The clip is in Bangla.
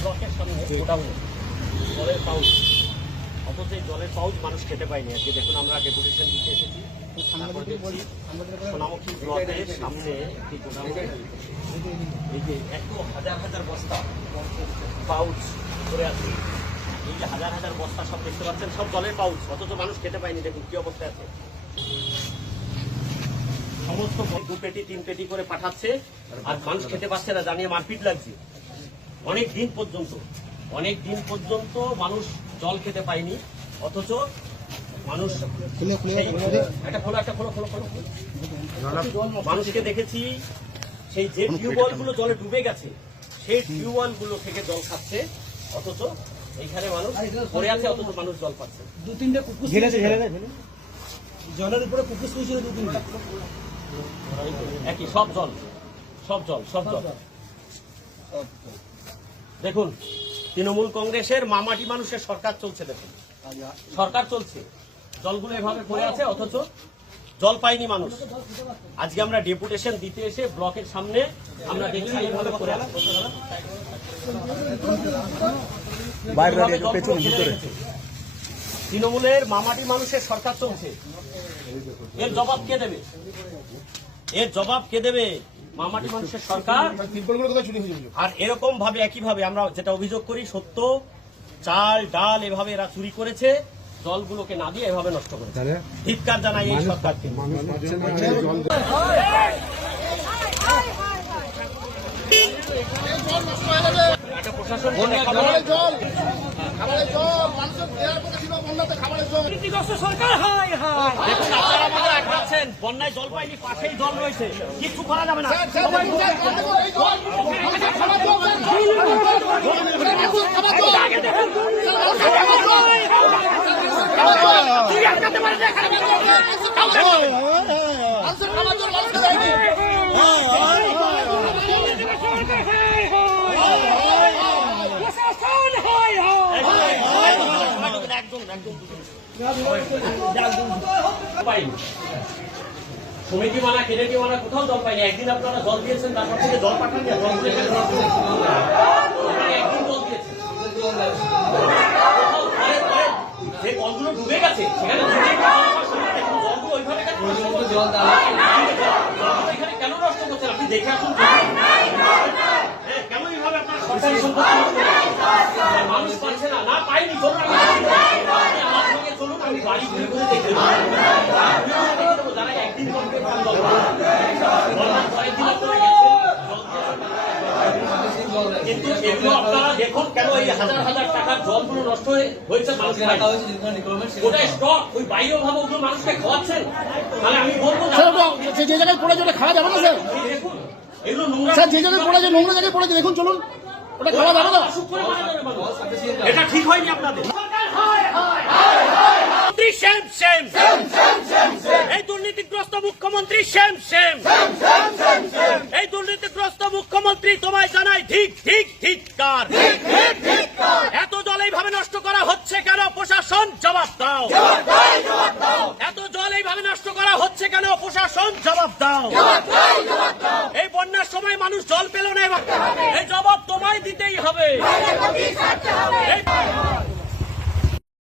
ব্লকের সামনে গোডাউনে জলের পাউচ, অথচ এই জলের পাউচ মানুষ খেতে পায়নি। আজকে দেখুন আমরা ডেপুটেশন দিতে এসেছি, সোনামুখী ব্লকের সামনে একটি গোডাউনে এই যে এত হাজার হাজার বস্তা পাউচ করে আছে। এই যে হাজার হাজার বস্তা সব দেখতে পাচ্ছেন, সব জলের পাউচ, অথচ মানুষ খেতে পায়নি। দেখুন কি অবস্থায় আছে। সমস্ত 2 পেটি 3 পেটি করে পাঠাচ্ছে, আর মানুষ খেতে পাচ্ছে না, জানিয়ে মারপিট লাগছে। অনেক দিন পর্যন্ত মানুষ জল খেতে পায়নি, অথচ মানুষ মানুষকে দেখেছি সেই যে টিউবওয়েল গুলো জলে ডুবে গেছে, সেই টিউবওয়েল গুলো থেকে জল খাচ্ছে, অথচ এইখানে মানুষ পড়ে আছে, অথচ মানুষ জল পাচ্ছে। 2-3টে কুকুর জলের উপরে কুকুর শুয়েছিল, 2-3টে একই সব জল। দেখুন তৃণমূল কংগ্রেসের মামাটি মানুষের সরকার চলছে। দেখুন সরকার চলছে, জলগুলো এভাবে পড়ে আছে, অথচ জল পায়নি মানুষ। আজকে আমরা ডেপুটেশন দিতে এসে ব্লকের সামনে আমরা দেখছি এইভাবে পড়ে আছে। তৃণমূলের মামাটি মানুষের সরকার চলছে, এর জবাব কে দেবে? মামাটি মানুষের সরকার। আর এরকম ভাবে একইভাবে আমরা যেটা অভিযোগ করি, সত্য চাল ডাল এভাবে এরা চুরি করেছে, জলগুলোকে না দিয়ে এভাবে নষ্ট করেছে। ধিক্কার জানাই এই সরকারকে। প্রশাসন বন্যায় জল পাইনি, পাশেই জল রয়েছে, কিছু করা যাবে না। সমিতি মানা কেনেটি মানা কোথাও জল পাইনি। একদিন আপনারা জল দিয়েছেন, তারপর থেকে জল পাঠান, একদিন জল দিয়েছেন। যে কলগুলো ডুবে গেছে সেখানে জলগুলো ওইভাবে এখানে কেন নষ্ট করছেন? আপনি দেখে আসুন, কেন এইভাবে আপনার সরকারি সম্পত্তি মানুষ পাচ্ছে না? না পাইনি, চলুন আমার সঙ্গে চলুন, আমি বাড়ি ঘুরে ঘুরে দেখে দেবো যারা একদিন করেদিন আপনারা কিন্তু এগুলো আপনারা দেখুন কেন এই হাজার হাজার টাকার জলগুলো নষ্ট হয়েছে। ওটা স্টক ওই বাইরে ভাবে ওগুলো মানুষকে খাওয়াচ্ছেন। তাহলে আমি বলবো যে জায়গায় পড়েছে ওটা খাওয়া যাবে না স্যার। দেখুন এগুলো নোংরা, যে জায়গায় পড়েছে নোংরা জায়গায় পড়েছে, দেখুন চলুন, ওটা খাওয়া যাবে না। এটা ঠিক হয়নি আপনাদের। এই দুর্নীতিগ্রস্ত মুখ্যমন্ত্রী এই দুর্নীতিগ্রস্ত মুখ্যমন্ত্রী তোমায় জানাই ধিক্কার। এত জল এইভাবে নষ্ট করা হচ্ছে কেন? প্রশাসন জবাব দাও। এত জল এইভাবে নষ্ট করা হচ্ছে কেন? প্রশাসন জবাব দাও। এই বন্যার সময় মানুষ জল পেল না, এই জবাব তোমায় দিতেই হবে।